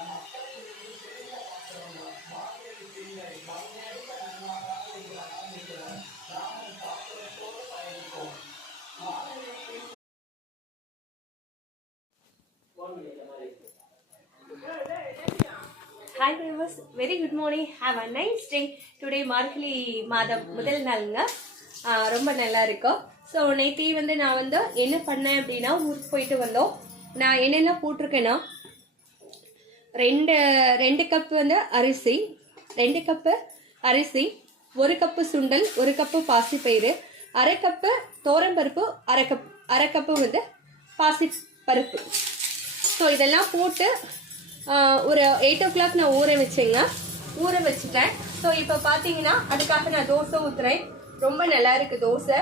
Hi viewers, very good morning. Have a nice day. Today மார்கழி மாதம் முதல் நாளுங்க. ரொம்ப நல்லா இருக்கும். ஸோ நேற்று நான் என்ன பண்ணேன் அப்படின்னா ஊருக்கு போயிட்டு வந்தோம். நான் என்னெல்லாம் போட்டிருக்கேன்னா ரெண்டு கப்பு அரிசி, 2 கப்பு அரிசி, 1 கப்பு சுண்டல், 1 கப்பு பாசிப்பயிறு, 1/2 கப்பு தோரம்பருப்பு, அரை கப்பு பாசி பருப்பு. ஸோ இதெல்லாம் போட்டு ஒரு 8 o'clock நான் ஊற வச்சுட்டேன். ஸோ இப்போ பார்த்தீங்கன்னா அதுக்காக நான் தோசை ஊற்றுறேன். ரொம்ப நல்லா இருக்கு தோசை.